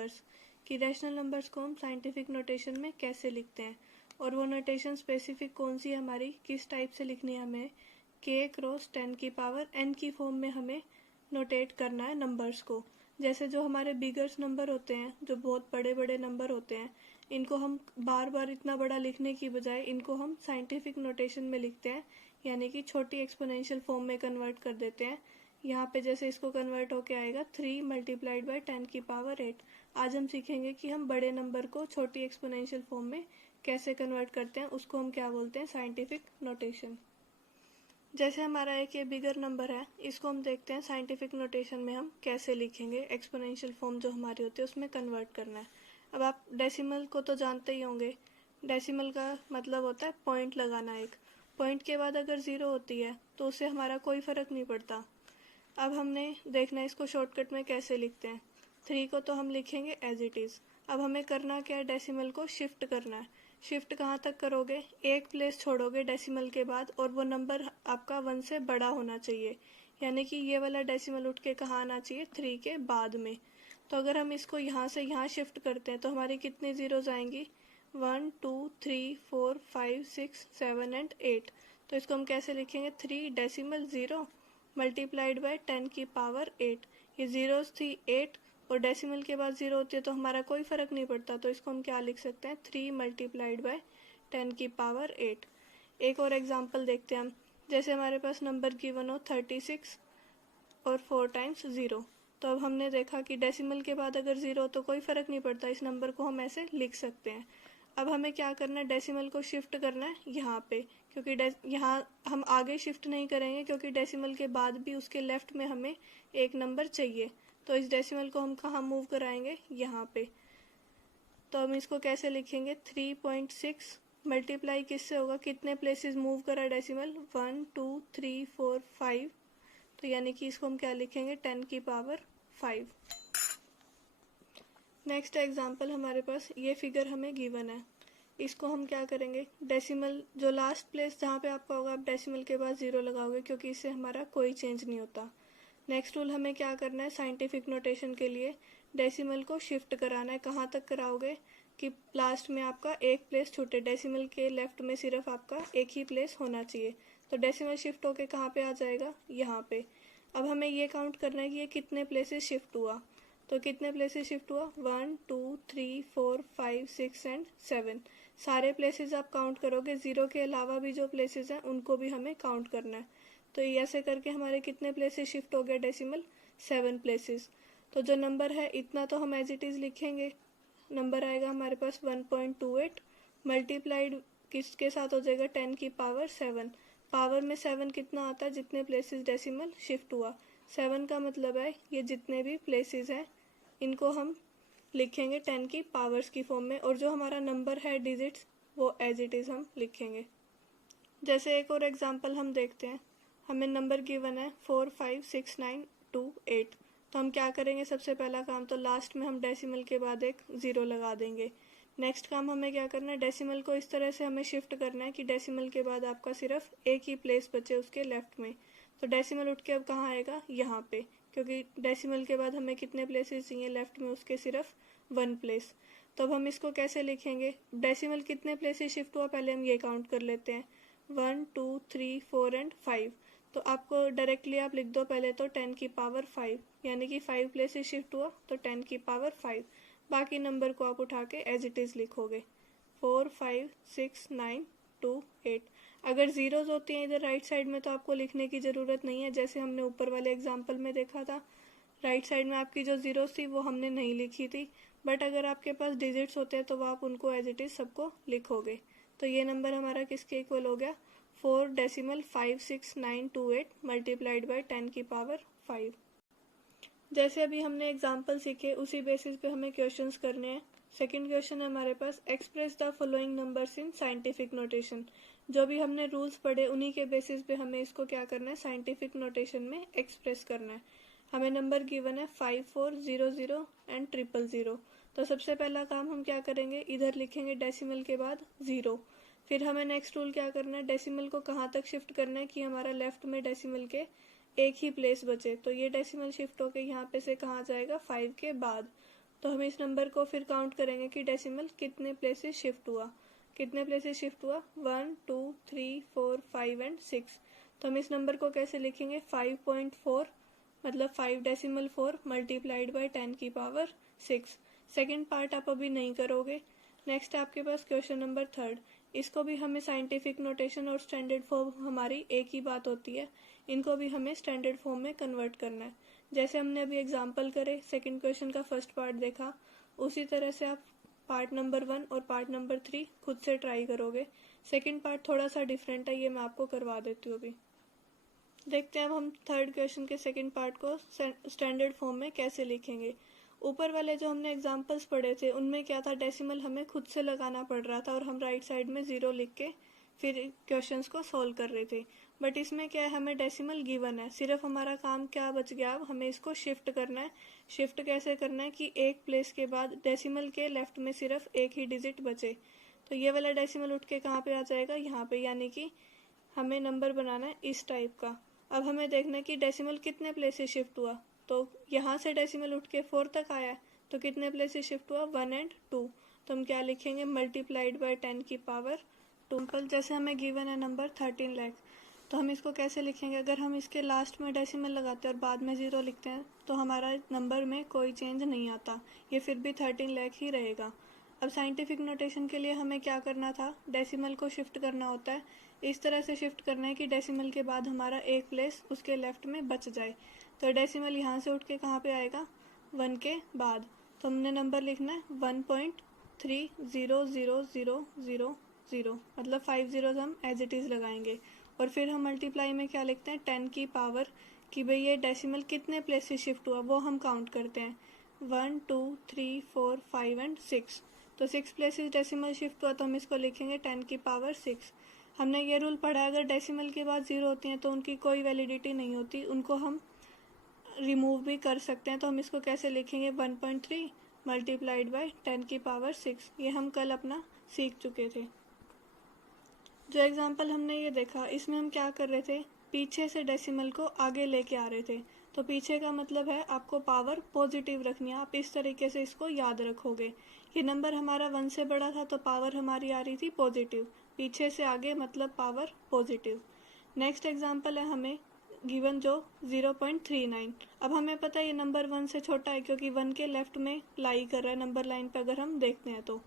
Numbers कि rational numbers को हम साइंटिफिक नोटेशन में कैसे लिखते हैं, और वो नोटेशन स्पेसिफिक कौन सी हमारी किस टाइप से लिखनी है। हमें k क्रॉस 10 की पावर n की फॉर्म में हमें नोटेट करना है नंबर्स को। जैसे जो हमारे बिगर्स नंबर होते हैं, जो बहुत बड़े बड़े नंबर होते हैं, इनको हम बार बार इतना बड़ा लिखने की बजाय इनको हम साइंटिफिक नोटेशन में लिखते हैं, यानी कि छोटी एक्सपोनेंशियल फॉर्म में कन्वर्ट कर देते हैं। यहाँ पे जैसे इसको कन्वर्ट होके आएगा 3 मल्टीप्लाइड बाई 10 की पावर 8। आज हम सीखेंगे कि हम बड़े नंबर को छोटी एक्सपोनेंशियल फॉर्म में कैसे कन्वर्ट करते हैं, उसको हम क्या बोलते हैं, साइंटिफिक नोटेशन। जैसे हमारा एक ये बिगर नंबर है, इसको हम देखते हैं साइंटिफिक नोटेशन में हम कैसे लिखेंगे। एक्सपोनेंशियल फॉर्म जो हमारी होती है उसमें कन्वर्ट करना है। अब आप डेसिमल को तो जानते ही होंगे। डेसिमल का मतलब होता है पॉइंट लगाना। एक पॉइंट के बाद अगर 0 होती है तो उससे हमारा कोई फर्क नहीं पड़ता। अब हमने देखना है इसको शॉर्टकट में कैसे लिखते हैं। 3 को तो हम लिखेंगे एज इट इज़। अब हमें करना क्या है, डेसिमल को शिफ्ट करना है। शिफ्ट कहाँ तक करोगे, एक प्लेस छोड़ोगे डेसिमल के बाद, और वो नंबर आपका 1 से बड़ा होना चाहिए, यानी कि ये वाला डेसिमल उठ के कहाँ आना चाहिए, 3 के बाद में। तो अगर हम इसको यहाँ से यहाँ शिफ्ट करते हैं तो हमारी कितनी जीरोज आएंगी, 1 2 3 4 5 6 7 एंड 8। तो इसको हम कैसे लिखेंगे, 3 डेसिमल 0 मल्टीप्लाइड बाय 10 की पावर 8। ये जीरोज थी 8 और डेसिमल के बाद 0 होती है तो हमारा कोई फर्क नहीं पड़ता, तो इसको हम क्या लिख सकते हैं, 3 मल्टीप्लाइड बाय 10 की पावर 8। एक और एग्जांपल देखते हैं हम। जैसे हमारे पास नंबर गिवन हो 36 और 4 टाइम्स 0। तो अब हमने देखा कि डेसिमल के बाद अगर 0 तो कोई फर्क नहीं पड़ता, इस नंबर को हम ऐसे लिख सकते हैं। अब हमें क्या करना है, डेसिमल को शिफ्ट करना है यहाँ पे, क्योंकि यहाँ हम आगे शिफ्ट नहीं करेंगे क्योंकि डेसिमल के बाद भी उसके लेफ्ट में हमें एक नंबर चाहिए। तो इस डेसिमल को हम कहाँ मूव कराएंगे, यहाँ पे। तो हम इसको कैसे लिखेंगे, 3.6 मल्टीप्लाई किससे होगा, कितने प्लेसेस मूव करा डेसिमल, 1 2 3 4 5। तो यानी कि इसको हम क्या लिखेंगे, 10 की पावर 5। नेक्स्ट एग्जांपल हमारे पास ये फिगर हमें गिवन है। इसको हम क्या करेंगे, डेसिमल जो लास्ट प्लेस जहाँ पे आपका होगा, आप डेसिमल के बाद 0 लगाओगे क्योंकि इससे हमारा कोई चेंज नहीं होता। नेक्स्ट रूल हमें क्या करना है, साइंटिफिक नोटेशन के लिए डेसिमल को शिफ्ट कराना है। कहाँ तक कराओगे कि लास्ट में आपका एक प्लेस छूटे, डेसिमल के लेफ्ट में सिर्फ आपका एक ही प्लेस होना चाहिए। तो डेसिमल शिफ्ट होके कहाँ पे आ जाएगा, यहाँ पे। अब हमें ये काउंट करना है कि ये कितने प्लेसेस शिफ्ट हुआ। तो कितने प्लेसेस शिफ्ट हुआ, 1 2 3 4 5 6 एंड 7। सारे प्लेसेस आप काउंट करोगे, 0 के अलावा भी जो प्लेसेस हैं उनको भी हमें काउंट करना है। तो ऐसे करके हमारे कितने प्लेसेस शिफ्ट हो गया डेसिमल, 7 प्लेसेस। तो जो नंबर है इतना तो हम एज इट इज़ लिखेंगे। नंबर आएगा हमारे पास 1.28 मल्टीप्लाइड किसके साथ हो जाएगा, 10 की पावर 7। पावर में 7 कितना आता है, जितने प्लेसेस डेसिमल शिफ्ट हुआ। 7 का मतलब है ये जितने भी प्लेसेस हैं इनको हम लिखेंगे 10 की पावर्स की फॉर्म में, और जो हमारा नंबर है डिजिट्स वो एज इट इज़ हम लिखेंगे। जैसे एक और एग्जांपल हम देखते हैं। हमें नंबर गिवन है 4 5 6 9 2 8। तो हम क्या करेंगे, सबसे पहला काम तो लास्ट में हम डेसिमल के बाद एक 0 लगा देंगे। नेक्स्ट काम हमें क्या करना है, डेसिमल को इस तरह से हमें शिफ्ट करना है कि डेसिमल के बाद आपका सिर्फ एक ही प्लेस बचे उसके लेफ्ट में। तो डेसिमल उठ के अब कहाँ आएगा, यहाँ पे, क्योंकि डेसिमल के बाद हमें कितने प्लेसेस चाहिए लेफ्ट में, उसके सिर्फ 1 प्लेस। तो अब हम इसको कैसे लिखेंगे, डेसिमल कितने प्लेसेस शिफ्ट हुआ पहले हम ये काउंट कर लेते हैं, 1 2 3 4 एंड 5। तो आपको डायरेक्टली आप लिख दो पहले तो 10 की पावर 5, यानी कि 5 प्लेसेस शिफ्ट हुआ तो 10 की पावर 5। बाकी नंबर को आप उठा के एज इट इज़ लिखोगे, 4 5 6 9 2 8। अगर जीरोज होती हैं इधर राइट साइड में तो आपको लिखने की ज़रूरत नहीं है, जैसे हमने ऊपर वाले एग्जाम्पल में देखा था। राइट साइड में आपकी जो जीरोज थी वो हमने नहीं लिखी थी, बट अगर आपके पास डिजिट्स होते हैं तो आप उनको एज इट इज़ सबको लिखोगे। तो ये नंबर हमारा किसके इक्वल हो गया, 4 डेसिमल 5 6 9 2 8 मल्टीप्लाइड बाई 10 की पावर 5। जैसे अभी हमने एग्जाम्पल सीखे उसी बेसिस पे हमें क्वेश्चंस करने हैं। सेकंड क्वेश्चन है हमारे पास, express the following numbers in scientific notation. जो भी हमने रूल्स पढ़े उन्हीं के बेसिस पे हमें इसको क्या करना है, साइंटिफिक नोटेशन में एक्सप्रेस करना है। हमें नंबर गिवन है 5 4 0 0 एंड 0 0 0। तो सबसे पहला काम हम क्या करेंगे, इधर लिखेंगे डेसिमल के बाद 0। फिर हमें नेक्स्ट रूल क्या करना है, डेसिमल को कहाँ तक शिफ्ट करना है कि हमारा लेफ्ट में डेसिमल के एक ही प्लेस बचे। तो ये डेसिमल शिफ्ट होके यहाँ पे से कहाँ जाएगा, 5 के बाद। तो हम इस नंबर को फिर काउंट करेंगे कि डेसिमल कितने प्लेसेस शिफ्ट हुआ। कितने प्लेसेस शिफ्ट हुआ? 1, 2, 3, 4, 5 एंड 6। तो हम इस नंबर को कैसे लिखेंगे? 5.4 मतलब 5.4 मल्टीप्लाइड बाई 10 की पावर 6। सेकेंड पार्ट आप अभी नहीं करोगे। नेक्स्ट आपके पास क्वेश्चन नंबर 3। इसको भी हमें साइंटिफिक नोटेशन और स्टैंडर्ड फॉर्म हमारी एक ही बात होती है, इनको भी हमें स्टैंडर्ड फॉर्म में कन्वर्ट करना है। जैसे हमने अभी एग्जांपल करे, सेकंड क्वेश्चन का फर्स्ट पार्ट देखा, उसी तरह से आप पार्ट नंबर 1 और पार्ट नंबर 3 खुद से ट्राई करोगे। सेकंड पार्ट थोड़ा सा डिफरेंट है, ये मैं आपको करवा देती हूँ अभी। देखते हैं अब हम थर्ड क्वेश्चन के सेकंड पार्ट को स्टैंडर्ड फॉर्म में कैसे लिखेंगे। ऊपर वाले जो हमने एग्जांपल्स पढ़े थे उनमें क्या था, डेसिमल हमें खुद से लगाना पड़ रहा था और हम राइट साइड में 0 लिख के फिर क्वेश्चंस को सॉल्व कर रहे थे। बट इसमें क्या है, हमें डेसिमल गिवन है, सिर्फ हमारा काम क्या बच गया, अब हमें इसको शिफ्ट करना है। शिफ्ट कैसे करना है कि एक प्लेस के बाद डेसिमल के लेफ्ट में सिर्फ एक ही डिजिट बचे, तो ये वाला डेसिमल उठ के कहाँ पे आ जाएगा, यहाँ पे, यानी कि हमें नंबर बनाना है इस टाइप का। अब हमें देखना है कि डेसिमल कितने प्लेसेस शिफ्ट हुआ, तो यहाँ से डेसिमल उठ के 4 तक आया, तो कितने प्लेसेस शिफ्ट हुआ, 1 एंड 2। तो हम क्या लिखेंगे, मल्टीप्लाइड बाय 10 की पावर 2। जैसे हमें गिवन है नंबर 13 लाख, तो हम इसको कैसे लिखेंगे, अगर हम इसके लास्ट में डेसिमल लगाते हैं और बाद में 0 लिखते हैं तो हमारा नंबर में कोई चेंज नहीं आता, ये फिर भी 13 लाख ही रहेगा। अब साइंटिफिक नोटेशन के लिए हमें क्या करना था, डेसिमल को शिफ्ट करना होता है, इस तरह से शिफ्ट करना है कि डेसिमल के बाद हमारा एक प्लेस उसके लेफ्ट में बच जाए। तो डेसिमल यहाँ से उठ के कहाँ पे आएगा, 1 के बाद, तो हमने नंबर लिखना है 1.300000, मतलब 5 zeros हम एज इट इज़ लगाएंगे। और फिर हम मल्टीप्लाई में क्या लिखते हैं, 10 की पावर, कि भाई ये डेसिमल कितने प्लेसेस शिफ्ट हुआ वो हम काउंट करते हैं, 1, 2, 3, 4, 5 एंड 6। तो 6 प्लेसेस डेसिमल शिफ्ट हुआ, तो हम इसको लिखेंगे 10 की पावर 6। हमने ये रूल पढ़ा है, अगर डेसिमल के बाद 0 होती हैं तो उनकी कोई वैलिडिटी नहीं होती, उनको हम रिमूव भी कर सकते हैं। तो हम इसको कैसे लिखेंगे, 1.3 मल्टीप्लाइड बाई 10 की पावर 6। ये हम कल अपना सीख चुके थे। जो एग्जाम्पल हमने ये देखा, इसमें हम क्या कर रहे थे, पीछे से डेसिमल को आगे लेके आ रहे थे। तो पीछे का मतलब है आपको पावर पॉजिटिव रखनी है, आप इस तरीके से इसको याद रखोगे। ये नंबर हमारा 1 से बड़ा था तो पावर हमारी आ रही थी पॉजिटिव, पीछे से आगे मतलब पावर पॉजिटिव। नेक्स्ट एग्जाम्पल है हमें गिवन जो 0.39। अब हमें पता है ये नंबर 1 से छोटा है क्योंकि 1 के लेफ्ट में लाई कर रहा है नंबर लाइन पे, अगर हम देखते हैं तो।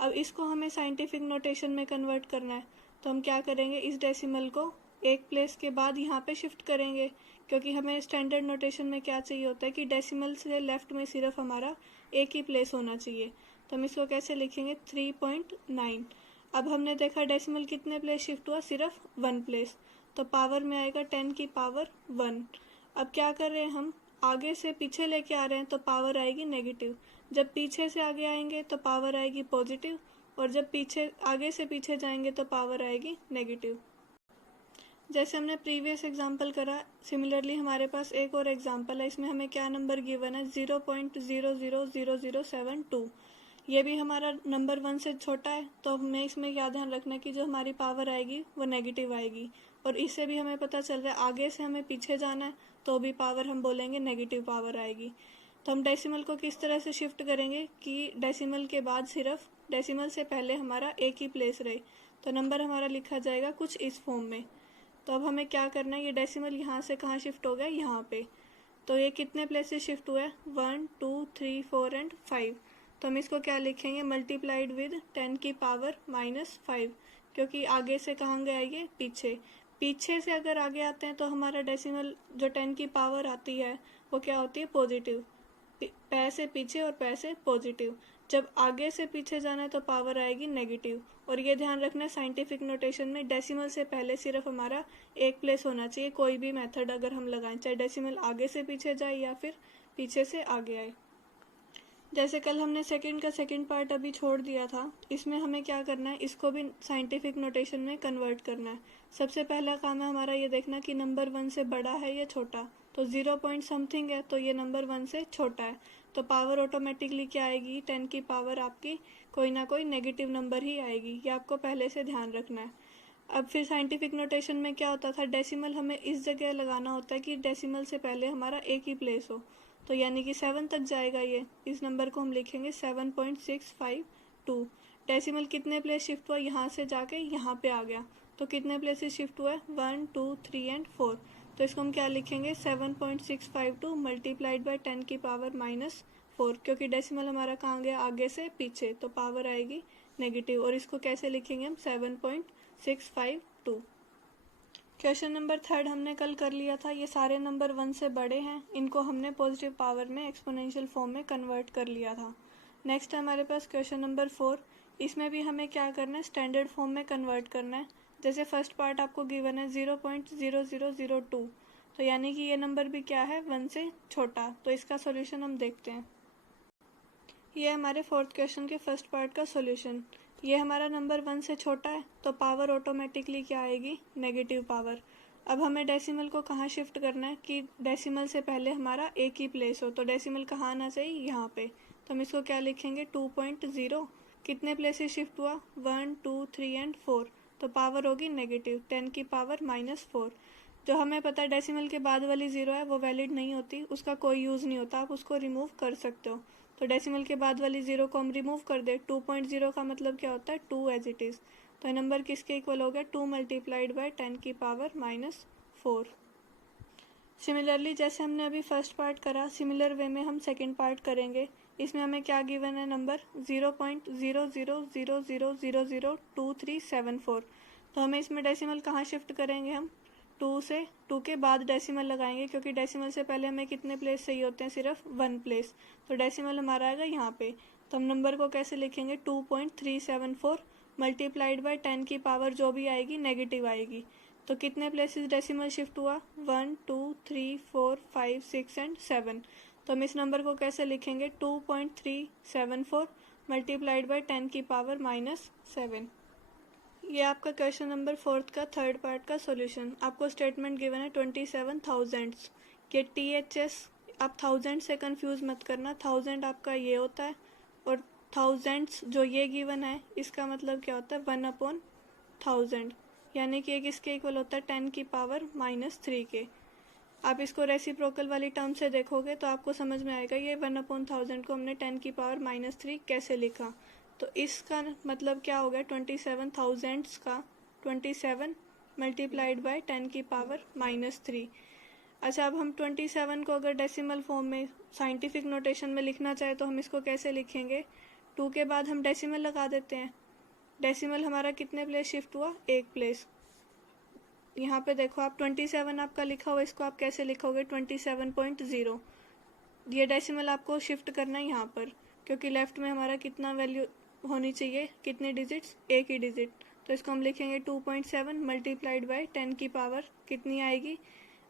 अब इसको हमें साइंटिफिक नोटेशन में कन्वर्ट करना है, तो हम क्या करेंगे, इस डेसिमल को एक प्लेस के बाद यहाँ पे शिफ्ट करेंगे, क्योंकि हमें स्टैंडर्ड नोटेशन में क्या चाहिए होता है कि डेसिमल से लेफ्ट में सिर्फ हमारा एक ही प्लेस होना चाहिए। तो हम इसको कैसे लिखेंगे, 3.9। अब हमने देखा डेसिमल कितने प्लेस शिफ्ट हुआ, सिर्फ 1 प्लेस, तो पावर में आएगा 10 की पावर 1। अब क्या कर रहे हैं हम, आगे से पीछे लेके आ रहे हैं तो पावर आएगी नेगेटिव, जब पीछे से आगे आएंगे तो पावर आएगी पॉजिटिव, और जब पीछे आगे से पीछे जाएंगे तो पावर आएगी नेगेटिव। जैसे हमने प्रीवियस एग्जांपल करा, सिमिलरली हमारे पास एक और एग्जांपल है, इसमें हमें क्या नंबर गिवन है, 0.000072। ये भी हमारा नंबर 1 से छोटा है, तो हमें इसमें क्या ध्यान रखना है कि जो हमारी पावर आएगी वो नेगेटिव आएगी। और इससे भी हमें पता चल रहा है आगे से हमें पीछे जाना है तो भी पावर हम बोलेंगे नेगेटिव पावर आएगी। तो हम डेसिमल को किस तरह से शिफ्ट करेंगे कि डेसिमल के बाद सिर्फ डेसिमल से पहले हमारा एक ही प्लेस रहे, तो नंबर हमारा लिखा जाएगा कुछ इस फॉर्म में। तो अब हमें क्या करना है, ये डेसिमल यहाँ से कहाँ शिफ्ट हो गया, यहाँ पे, तो ये कितने प्लेसेस शिफ्ट हुआ है, 1, 2, 3, 4 एंड 5। तो हम इसको क्या लिखेंगे, मल्टीप्लाइड विद 10 की पावर -5, क्योंकि आगे से कहाँ गया ये, पीछे। पीछे से अगर आगे आते हैं तो हमारा डेसिमल जो 10 की पावर आती है वो क्या होती है, पॉजिटिव, पै से पीछे और पै से पॉजिटिव। जब आगे से पीछे जाना है तो पावर आएगी नेगेटिव। और ये ध्यान रखना है साइंटिफिक नोटेशन में डेसिमल से पहले सिर्फ हमारा एक प्लेस होना चाहिए, कोई भी मेथड अगर हम लगाएं, चाहे डेसिमल आगे से पीछे जाए या फिर पीछे से आगे आए। जैसे कल हमने सेकंड का सेकंड पार्ट अभी छोड़ दिया था, इसमें हमें क्या करना है, इसको भी साइंटिफिक नोटेशन में कन्वर्ट करना है। सबसे पहला काम है हमारा ये देखना कि नंबर 1 से बड़ा है या छोटा, तो 0 पॉइंट समथिंग है तो ये नंबर 1 से छोटा है, तो पावर ऑटोमेटिकली क्या आएगी, 10 की पावर आपकी कोई ना कोई नेगेटिव नंबर ही आएगी, ये आपको पहले से ध्यान रखना है। अब फिर साइंटिफिक नोटेशन में क्या होता था, डेसिमल हमें इस जगह लगाना होता है कि डेसिमल से पहले हमारा एक ही प्लेस हो, तो यानी कि 7 तक जाएगा ये। इस नंबर को हम लिखेंगे 7.652। डेसिमल कितने प्लेस शिफ्ट हुआ, यहाँ से जाके यहाँ पे आ गया, तो कितने प्लेसेस शिफ्ट हुआ है, 1 2 3 एंड 4। तो इसको हम क्या लिखेंगे 7.652 मल्टीप्लाइड बाई 10 की पावर -4, क्योंकि डेसिमल हमारा कहाँ गया, आगे से पीछे, तो पावर आएगी नेगेटिव। और इसको कैसे लिखेंगे हम 7.652। क्वेश्चन नंबर 3 हमने कल कर लिया था। ये सारे नंबर 1 से बड़े हैं, इनको हमने पॉजिटिव पावर में एक्सपोनेंशियल फॉर्म में कन्वर्ट कर लिया था। नेक्स्ट है हमारे पास क्वेश्चन नंबर 4। इसमें भी हमें क्या करना है, स्टैंडर्ड फॉर्म में कन्वर्ट करना है। जैसे फर्स्ट पार्ट आपको गिवन है 0.0002, तो यानी कि ये नंबर भी क्या है, 1 से छोटा। तो इसका सॉल्यूशन हम देखते हैं। ये हमारे फोर्थ क्वेश्चन के फर्स्ट पार्ट का सॉल्यूशन। ये हमारा नंबर 1 से छोटा है, तो पावर ऑटोमेटिकली क्या आएगी, नेगेटिव पावर। अब हमें डेसिमल को कहाँ शिफ्ट करना है कि डेसिमल से पहले हमारा एक ही प्लेस हो, तो डेसिमल कहाँ आना चाहिए, यहाँ पे। तो हम इसको क्या लिखेंगे 2.0। कितने प्लेसेस शिफ्ट हुआ, 1 2 3 एंड 4, तो पावर होगी नेगेटिव, 10 की पावर -4। जो हमें पता है डेसिमल के बाद वाली जीरो है वो वैलिड नहीं होती, उसका कोई यूज़ नहीं होता, आप उसको रिमूव कर सकते हो। तो डेसिमल के बाद वाली जीरो को हम रिमूव कर दे। 2.0 का मतलब क्या होता है, 2 एज इट इज़। तो ये नंबर किसके इक्वल हो गया, 2 मल्टीप्लाइड बाई 10 की पावर -4। सिमिलरली जैसे हमने अभी फर्स्ट पार्ट करा, सिमिलर वे में हम सेकेंड पार्ट करेंगे। इसमें हमें क्या गिवन है, नंबर 0.0000002374। तो हमें इसमें डेसिमल कहाँ शिफ्ट करेंगे, हम 2 से 2 के बाद डेसिमल लगाएंगे, क्योंकि डेसिमल से पहले हमें कितने प्लेस चाहिए होते हैं, सिर्फ 1 प्लेस। तो डेसिमल हमारा आएगा यहाँ पे। तो हम नंबर को कैसे लिखेंगे, 2.374 मल्टीप्लाइड बाई 10 की पावर जो भी आएगी नेगेटिव आएगी। तो कितने प्लेसेस डेसिमल शिफ्ट हुआ, 1 2 3 4 5 6 एंड 7। तो हम इस नंबर को कैसे लिखेंगे, 2.374 मल्टीप्लाइड बाई 10 की पावर -7। ये आपका क्वेश्चन नंबर 4 का थर्ड पार्ट का सॉल्यूशन। आपको स्टेटमेंट गिवन है 27,000। ये THS आप थाउजेंड से कंफ्यूज मत करना, 1000 आपका ये होता है, और थाउजेंड्स जो ये गिवन है इसका मतलब क्या होता है, 1/1000, यानी कि एक इसके इक्वल होता है 10 की पावर -3 के। आप इसको रेसिप्रोकल वाली टर्म से देखोगे तो आपको समझ में आएगा ये 1/1000 को हमने 10 की पावर -3 कैसे लिखा। तो इसका मतलब क्या हो गया, 27,000 का 27 मल्टीप्लाइड बाय 10 की पावर -3। अच्छा, अब हम 27 को अगर डेसिमल फॉर्म में साइंटिफिक नोटेशन में लिखना चाहे तो हम इसको कैसे लिखेंगे, 2 के बाद हम डेसिमल लगा देते हैं। डेसिमल हमारा कितने प्लेस शिफ्ट हुआ, एक प्लेस। यहाँ पे देखो आप 27 आपका लिखा हुआ, इसको आप कैसे लिखोगे 27.0। ये डेसिमल आपको शिफ्ट करना है यहाँ पर, क्योंकि लेफ्ट में हमारा कितना वैल्यू होनी चाहिए, कितने डिजिट्स, एक ही डिजिट। तो इसको हम लिखेंगे 2.7 मल्टीप्लाइड बाई 10 की पावर कितनी आएगी।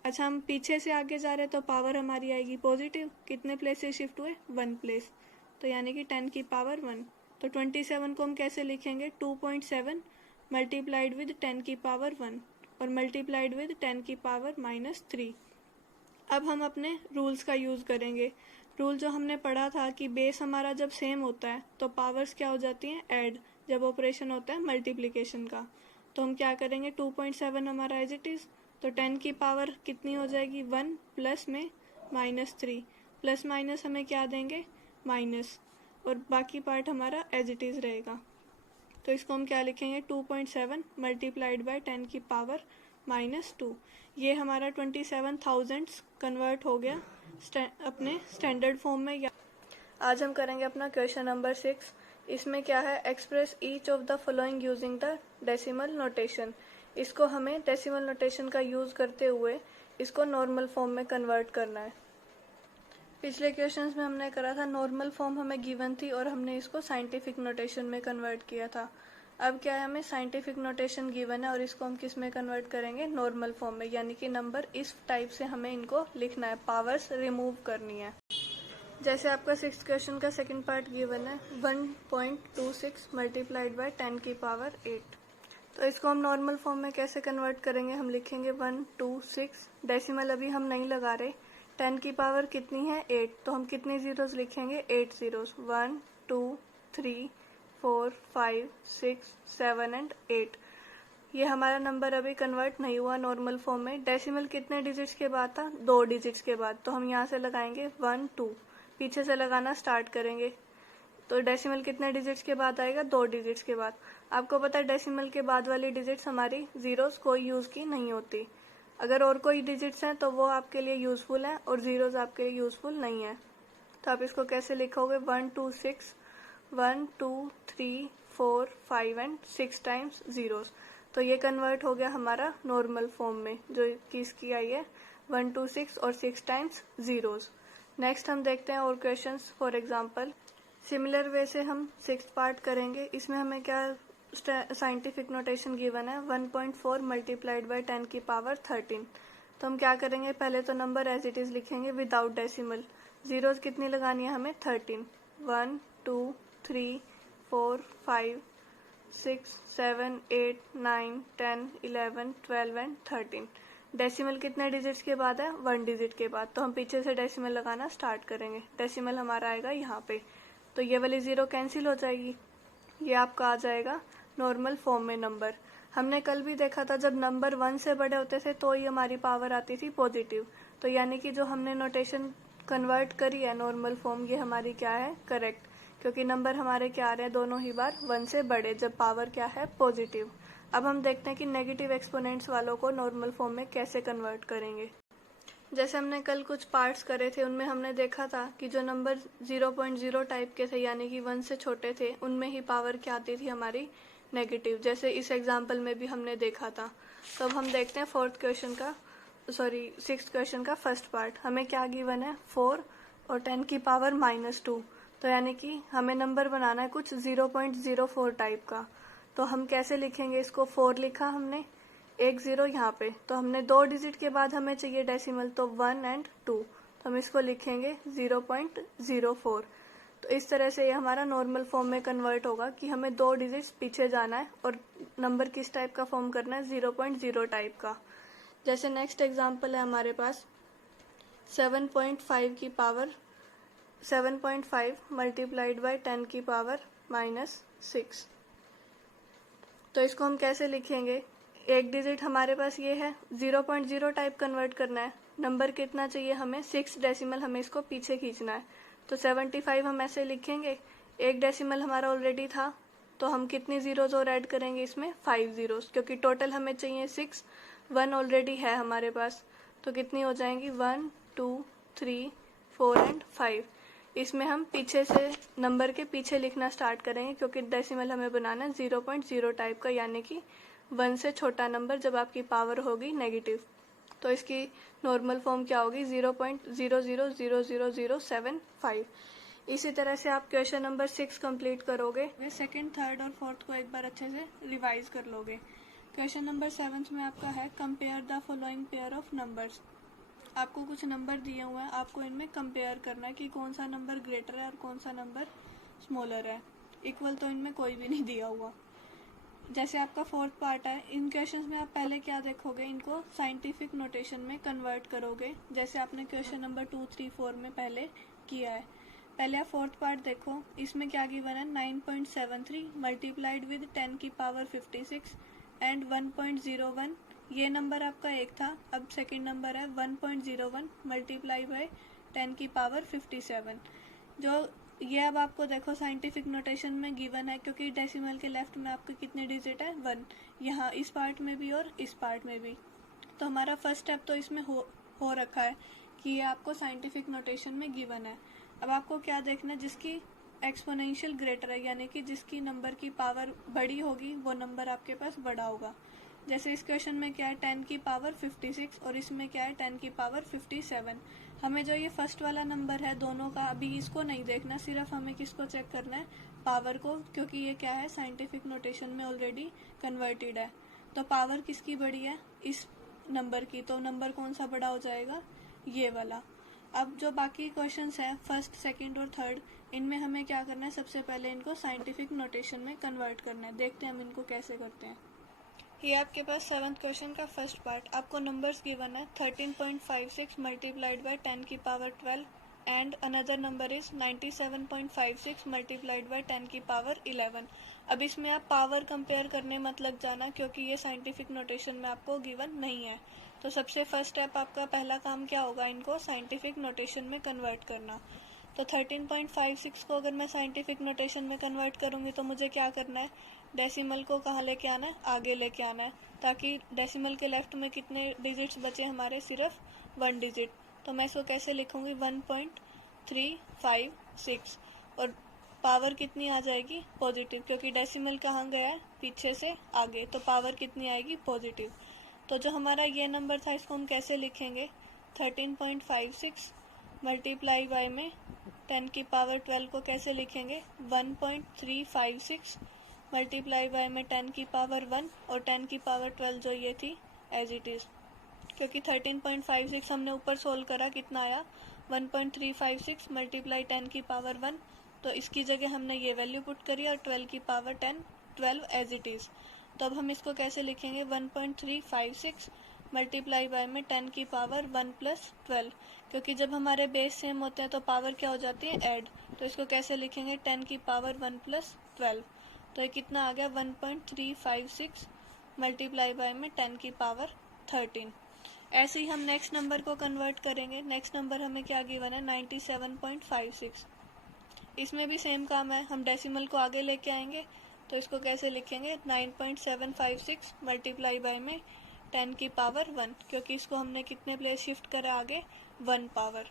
अच्छा, हम पीछे से आगे जा रहे हैं तो पावर हमारी आएगी पॉजिटिव। कितने प्लेसेस शिफ्ट हुए, 1 प्लेस, तो यानी कि 10 की पावर 1। तो 27 को हम कैसे लिखेंगे, 2.7 मल्टीप्लाइड विद 10 की पावर 1 और मल्टीप्लाइड विद 10 की पावर -3। अब हम अपने रूल्स का यूज़ करेंगे। रूल जो हमने पढ़ा था कि बेस हमारा जब सेम होता है तो पावर्स क्या हो जाती हैं, ऐड, जब ऑपरेशन होता है मल्टीप्लिकेशन का। तो हम क्या करेंगे, 2.7 हमारा एज इट इज़, तो 10 की पावर कितनी हो जाएगी, 1 प्लस में -3, प्लस माइनस हमें क्या देंगे, माइनस, और बाकी पार्ट हमारा एज इट इज़ रहेगा। तो इसको हम क्या लिखेंगे, 2.7 मल्टीप्लाइड बाई 10 की पावर -2। ये हमारा 27,000 कन्वर्ट हो गया अपने स्टैंडर्ड फॉर्म में। आज हम करेंगे अपना क्वेश्चन नंबर 6। इसमें क्या है, express each of the following using the decimal notation. इसको हमें डेसिमल नोटेशन का यूज़ करते हुए इसको नॉर्मल फॉर्म में कन्वर्ट करना है। पिछले क्वेश्चंस में हमने करा था नॉर्मल फॉर्म हमें गिवन थी और हमने इसको साइंटिफिक नोटेशन में कन्वर्ट किया था। अब क्या है, हमें साइंटिफिक नोटेशन गिवन है और इसको हम किस में कन्वर्ट करेंगे, नॉर्मल फॉर्म में, यानी कि नंबर इस टाइप से हमें इनको लिखना है, पावर्स रिमूव करनी है। जैसे आपका 6th क्वेश्चन का सेकंड पार्ट गिवन है 1.26 मल्टीप्लाइड बाय 10 की पावर 8। तो इसको हम नॉर्मल फॉर्म में कैसे कन्वर्ट करेंगे, हम लिखेंगे 126, डेसिमल अभी हम नहीं लगा रहे, 10 की पावर कितनी है, 8, तो हम कितने जीरोस लिखेंगे, 8 जीरोस, 1 2 3 4 5 6 7 एंड 8। ये हमारा नंबर अभी कन्वर्ट नहीं हुआ नॉर्मल फॉर्म में। डेसिमल कितने डिजिट्स के बाद था? 2 डिजिट्स के बाद। तो हम यहाँ से लगाएंगे 1 2, पीछे से लगाना स्टार्ट करेंगे। तो डेसिमल कितने डिजिट्स के बाद आएगा? 2 डिजिट्स के बाद। आपको पता है डेसिमल के बाद वाली डिजिट्स हमारी जीरोस कोई यूज की नहीं होती। अगर और कोई डिजिट्स हैं तो वो आपके लिए यूजफुल है और जीरोस आपके लिए यूजफुल नहीं है। तो आप इसको कैसे लिखोगे? 1 2 6, 1 2 3 4 5 एंड 6 टाइम्स जीरोस। तो ये कन्वर्ट हो गया हमारा नॉर्मल फॉर्म में, जो कि इसकी आई है 1 2 6 और 6 टाइम्स जीरोस। नेक्स्ट हम देखते हैं और questions. For example similar way से हम 6th पार्ट करेंगे। इसमें हमें क्या साइंटिफिक नोटेशन गिवन है? 1.4 मल्टीप्लाइड बाई 10 की पावर 13। तो हम क्या करेंगे? पहले तो नंबर एज इट इज लिखेंगे विदाउट डेसिमल। जीरोस कितनी लगानी है हमें? 13। 1 2 3 4 5 6 7 8 9 10 11 12 एंड 13। डेसिमल कितने डिजिट्स के बाद है? 1 डिजिट के बाद। तो हम पीछे से डेसिमल लगाना स्टार्ट करेंगे। डेसिमल हमारा आएगा यहाँ पे, तो ये वाली जीरो कैंसिल हो जाएगी। ये आपका आ जाएगा नॉर्मल फॉर्म में नंबर। हमने कल भी देखा था जब नंबर 1 से बड़े होते थे तो ही हमारी पावर आती थी पॉजिटिव। तो यानी कि जो हमने नोटेशन कन्वर्ट करी है नॉर्मल फॉर्म, ये हमारी क्या है? करेक्ट, क्योंकि नंबर हमारे क्या आ रहे हैं दोनों ही बार 1 से बड़े, जब पावर क्या है? पॉजिटिव। अब हम देखते हैं कि नेगेटिव एक्सपोनेंट्स वालों को नॉर्मल फॉर्म में कैसे कन्वर्ट करेंगे। जैसे हमने कल कुछ पार्ट्स करे थे, उनमें हमने देखा था कि जो नंबर 0.0 टाइप के थे यानी कि 1 से छोटे थे, उनमें ही पावर क्या आती थी हमारी? नेगेटिव। जैसे इस एग्जांपल में भी हमने देखा था। तो अब हम देखते हैं 6th क्वेश्चन का फर्स्ट पार्ट। हमें क्या गिवन है? 4 और 10 की पावर -2। तो यानी कि हमें नंबर बनाना है कुछ 0.04 टाइप का। तो हम कैसे लिखेंगे इसको? 4 लिखा हमने, एक 0 यहाँ पे। तो हमने 2 डिजिट के बाद हमें चाहिए डेसिमल, तो 1 एंड 2। तो हम इसको लिखेंगे 0.04। तो इस तरह से ये हमारा नॉर्मल फॉर्म में कन्वर्ट होगा कि हमें 2 डिजिट्स पीछे जाना है और नंबर किस टाइप का फॉर्म करना है? 0.0 टाइप का। जैसे नेक्स्ट एग्जाम्पल है हमारे पास 7.5 मल्टीप्लाइड बाई 10 की पावर -6। तो इसको हम कैसे लिखेंगे? एक डिजिट हमारे पास ये है, 0.0 टाइप कन्वर्ट करना है। नंबर कितना चाहिए हमें? 6 डेसिमल हमें इसको पीछे खींचना है। तो 75 हम ऐसे लिखेंगे। एक डेसिमल हमारा ऑलरेडी था, तो हम कितनी जीरोज और ऐड करेंगे इसमें? 5 जीरोज, क्योंकि टोटल हमें चाहिए 6, 1 ऑलरेडी है हमारे पास। तो कितनी हो जाएंगी? 1 2 3 4 एंड 5। इसमें हम पीछे से नंबर के पीछे लिखना स्टार्ट करेंगे, क्योंकि डेसिमल हमें बनाना है 0.0 टाइप का, यानी कि 1 से छोटा नंबर जब आपकी पावर होगी नेगेटिव। तो इसकी नॉर्मल फॉर्म क्या होगी? 0.000075। इसी तरह से आप क्वेश्चन नंबर 6 कंप्लीट करोगे। सेकंड, थर्ड और फोर्थ को एक बार अच्छे से रिवाइज कर लोगे। क्वेश्चन नंबर 7 में आपका है compare the following pair of numbers. आपको कुछ नंबर दिए हुए हैं, आपको इनमें कंपेयर करना है कि कौन सा नंबर ग्रेटर है और कौन सा नंबर स्मॉलर है। इक्वल तो इनमें कोई भी नहीं दिया हुआ। जैसे आपका फोर्थ पार्ट है, इन क्वेश्चंस में आप पहले क्या देखोगे? इनको साइंटिफिक नोटेशन में कन्वर्ट करोगे, जैसे आपने क्वेश्चन नंबर 2 3 4 में पहले किया है। पहले आप फोर्थ पार्ट देखो, इसमें क्या गिवन है? 9.73 मल्टीप्लाइड विद 10 की पावर 56 एंड 1.01। ये नंबर आपका एक था। अब सेकेंड नंबर है 1.01 मल्टीप्लाई बाय 10 की पावर 57। जो ये अब आपको देखो साइंटिफिक नोटेशन में गिवन है, क्योंकि डेसिमल के लेफ्ट में आपके कितने डिजिट है? 1। यहाँ इस पार्ट में भी और इस पार्ट में भी। तो हमारा फर्स्ट स्टेप तो इसमें हो रखा है कि ये आपको साइंटिफिक नोटेशन में गिवन है। अब आपको क्या देखना है? जिसकी एक्सपोनेंशियल ग्रेटर है, यानी कि जिसकी नंबर की पावर बड़ी होगी, वो नंबर आपके पास बड़ा होगा। जैसे इस क्वेश्चन में क्या है? 10 की पावर 56 और इसमें क्या है? 10 की पावर 57। हमें जो ये फर्स्ट वाला नंबर है दोनों का, अभी इसको नहीं देखना, सिर्फ हमें किसको चेक करना है? पावर को, क्योंकि ये क्या है? साइंटिफिक नोटेशन में ऑलरेडी कन्वर्टेड है। तो पावर किसकी बड़ी है? इस नंबर की। तो नंबर कौन सा बड़ा हो जाएगा? ये वाला। अब जो बाकी क्वेश्चंस हैं फर्स्ट, सेकंड और थर्ड, इनमें हमें क्या करना है? सबसे पहले इनको साइंटिफिक नोटेशन में कन्वर्ट करना है। देखते हैं हम इनको कैसे करते हैं। ये आपके पास 7th क्वेश्चन का फर्स्ट पार्ट। आपको नंबर्स गिवन है 13.56 मल्टीप्लाइड बाय 10 की power 12 and another number is 97.56 multiplied by 10 की पावर 11। अब इसमें आप पावर कंपेयर करने मत लग जाना, क्योंकि ये साइंटिफिक नोटेशन में आपको गिवन नहीं है। तो सबसे फर्स्ट स्टेप आपका पहला काम क्या होगा, इनको साइंटिफिक नोटेशन में कन्वर्ट करना। तो 13.56 को अगर मैं साइंटिफिक नोटेशन में कन्वर्ट करूँगी तो मुझे क्या करना है, डेसिमल को कहाँ लेके आना है, आगे लेके आना है, ताकि डेसिमल के लेफ्ट में कितने डिजिट्स बचे हमारे, सिर्फ 1 डिजिट। तो मैं इसको कैसे लिखूँगी, 1.356, और पावर कितनी आ जाएगी, पॉजिटिव, क्योंकि डेसिमल कहाँ गया है, पीछे से आगे, तो पावर कितनी आएगी, पॉजिटिव। तो जो हमारा ये नंबर था इसको हम कैसे लिखेंगे, 13.56 मल्टीप्लाई बाय में 10 की पावर 12 को कैसे लिखेंगे, 1.356 मल्टीप्लाई बाय में 10 की पावर 1, और 10 की पावर 12 जो ये थी एज इट इज़, क्योंकि 13.56 हमने ऊपर सोल्व करा, कितना आया 1.356 मल्टीप्लाई 10 की पावर 1, तो इसकी जगह हमने ये वैल्यू पुट करी और 12 की पावर 12 एज इट इज़। तो अब हम इसको कैसे लिखेंगे, 1.356 मल्टीप्लाई बाय में 10 की पावर 1 प्लस 12, क्योंकि जब हमारे बेस सेम होते हैं तो पावर क्या हो जाती है, ऐड। तो इसको कैसे लिखेंगे, 10 की पावर 1 प्लस 12, तो ये कितना आ गया 1.356 मल्टीप्लाई बाय में 10 की पावर 13। ऐसे ही हम नेक्स्ट नंबर को कन्वर्ट करेंगे। नेक्स्ट नंबर हमें क्या गिवन है, 97.56। इसमें भी सेम काम है, हम डेसिमल को आगे लेके आएंगे। तो इसको कैसे लिखेंगे, 9.756 मल्टीप्लाई बाय में 10 की पावर 1, क्योंकि इसको हमने कितने प्लेस शिफ्ट करा आगे, 1 पावर।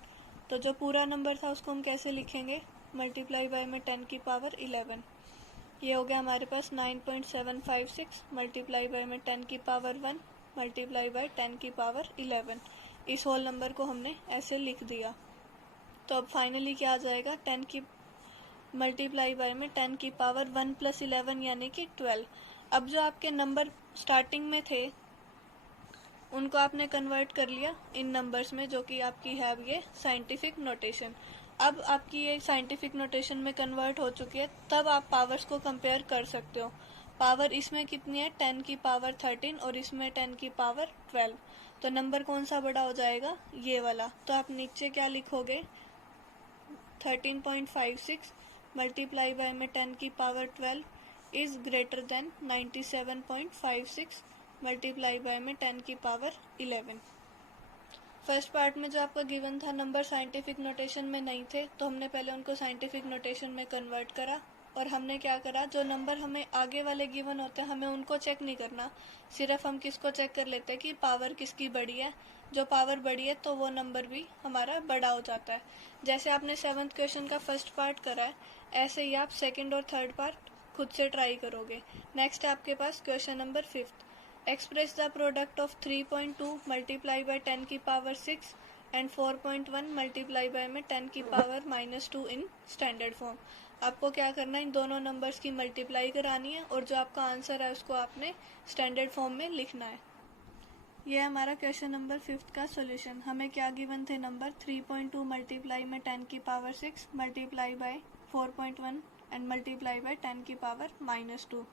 तो जो पूरा नंबर था उसको हम कैसे लिखेंगे, मल्टीप्लाई बाय में 10 की पावर 11। ये हो गया हमारे पास 9.756 मल्टीप्लाई बाय में 10 की पावर 1 मल्टीप्लाई बाय 10 की पावर 11। इस होल नंबर को हमने ऐसे लिख दिया। तो अब फाइनली क्या आ जाएगा, 10 की मल्टीप्लाई बाय में 10 की पावर 1 प्लस 11 यानी कि 12। अब जो आपके नंबर स्टार्टिंग में थे उनको आपने कन्वर्ट कर लिया इन नंबर्स में, जो कि आपकी है अब ये साइंटिफिक नोटेशन। अब आपकी ये साइंटिफिक नोटेशन में कन्वर्ट हो चुकी है, तब आप पावर्स को कंपेयर कर सकते हो। पावर इसमें कितनी है, 10 की पावर 13, और इसमें 10 की पावर 12। तो नंबर कौन सा बड़ा हो जाएगा, ये वाला। तो आप नीचे क्या लिखोगे, 13.56 मल्टीप्लाई बाय में 10 की power 12 is greater than 97.56 multiply by में 10 की पावर 11। फर्स्ट पार्ट में जो आपका गिवन था नंबर साइंटिफिक नोटेशन में नहीं थे, तो हमने पहले उनको साइंटिफिक नोटेशन में कन्वर्ट करा। और हमने क्या करा, जो नंबर हमें आगे वाले गिवन होते हैं हमें उनको चेक नहीं करना, सिर्फ हम किसको चेक कर लेते हैं कि पावर किसकी बड़ी है। जो पावर बड़ी है तो वो नंबर भी हमारा बड़ा हो जाता है। जैसे आपने 7th क्वेश्चन का फर्स्ट पार्ट करा है, ऐसे ही आप सेकेंड और थर्ड पार्ट खुद से ट्राई करोगे। नेक्स्ट आपके पास question number 5th, express the product of 3.2 multiply by 10 की पावर 6 एंड 4.1 मल्टीप्लाई बाय में 10 की पावर -2 इन स्टैंडर्ड फॉर्म। आपको क्या करना है, इन दोनों नंबर्स की मल्टीप्लाई करानी है और जो आपका आंसर है उसको आपने स्टैंडर्ड फॉर्म में लिखना है। ये हमारा क्वेश्चन नंबर 5th का सॉल्यूशन। हमें क्या गिवन थे नंबर, 3.2 मल्टीप्लाई में 10 की power 6 multiply by 4.1 and multiply by 10 की पावर -2।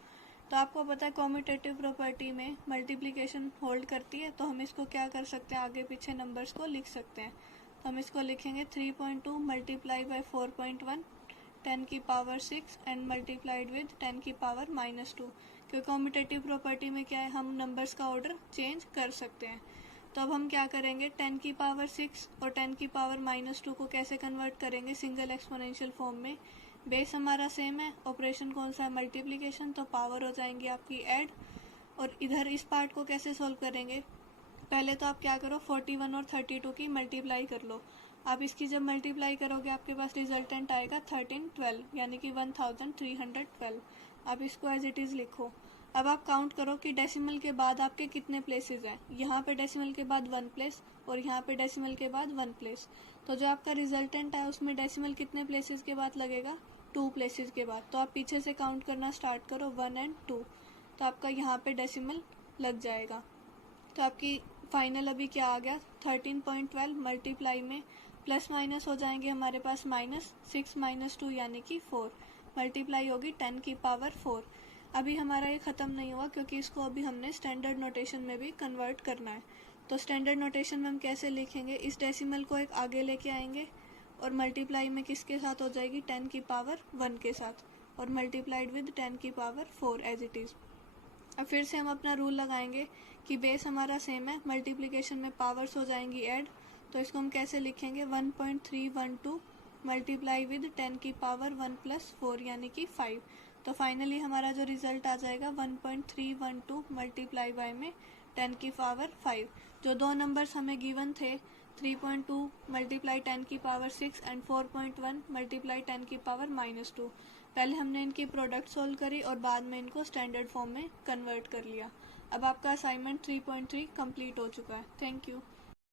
तो आपको पता है कॉम्यूटेटिव प्रॉपर्टी में मल्टीप्लिकेशन होल्ड करती है, तो हम इसको क्या कर सकते हैं, आगे पीछे नंबर्स को लिख सकते हैं। तो हम इसको लिखेंगे 3.2 मल्टीप्लाई बाय 4.1 10 की पावर 6 एंड मल्टीप्लाइड विद 10 की पावर -2, क्योंकि कॉम्यूटेटिव प्रॉपर्टी में क्या है, हम नंबर्स का ऑर्डर चेंज कर सकते हैं। तो अब हम क्या करेंगे, 10 की पावर 6 और 10 की पावर -2 को कैसे कन्वर्ट करेंगे सिंगल एक्सपोनेंशियल फॉर्म में। बेस हमारा सेम है, ऑपरेशन कौन सा है, मल्टीप्लिकेशन, तो पावर हो जाएंगी आपकी ऐड। और इधर इस पार्ट को कैसे सोल्व करेंगे, पहले तो आप क्या करो, 41 और 32 की मल्टीप्लाई कर लो। आप इसकी जब मल्टीप्लाई करोगे आपके पास रिजल्टेंट आएगा 1312 यानी कि 1312। आप इसको एज इट इज़ लिखो। अब आप काउंट करो कि डेसिमल के बाद आपके कितने प्लेसेस हैं। यहाँ पे डेसिमल के बाद 1 प्लेस और यहाँ पे डेसिमल के बाद 1 प्लेस। तो जो आपका रिजल्टेंट है उसमें डेसिमल कितने प्लेसेस के बाद लगेगा, 2 प्लेसेस के बाद। तो आप पीछे से काउंट करना स्टार्ट करो, 1 और 2, तो आपका यहाँ पे डेसिमल लग जाएगा। तो आपकी फाइनल अभी क्या आ गया, 13.12 मल्टीप्लाई में प्लस माइनस हो जाएंगे हमारे पास -6 -2 यानी कि 4, मल्टीप्लाई होगी 10 की पावर 4। अभी हमारा ये ख़त्म नहीं हुआ, क्योंकि इसको अभी हमने स्टैंडर्ड नोटेशन में भी कन्वर्ट करना है। तो स्टैंडर्ड नोटेशन में हम कैसे लिखेंगे, इस डेसिमल को एक आगे लेके आएंगे और मल्टीप्लाई में किसके साथ हो जाएगी, 10 की पावर 1 के साथ, और मल्टीप्लाइड विद 10 की पावर 4 एज इट इज़। अब फिर से हम अपना रूल लगाएंगे कि बेस हमारा सेम है, मल्टीप्लिकेशन में पावर्स हो जाएंगी ऐड, तो इसको हम कैसे लिखेंगे, 1.312 मल्टीप्लाई विद 10 की पावर 1 + 4 यानी कि 5। तो फाइनली हमारा जो रिजल्ट आ जाएगा 1.312 मल्टीप्लाई बाय में 10 की पावर 5। जो दो नंबर्स हमें गिवन थे 3.2 मल्टीप्लाई 10 की पावर 6 एंड 4.1 मल्टीप्लाई 10 की पावर -2, पहले हमने इनकी प्रोडक्ट सोल्व करी और बाद में इनको स्टैंडर्ड फॉर्म में कन्वर्ट कर लिया। अब आपका असाइनमेंट 3.3 कंप्लीट हो चुका है। Thank you.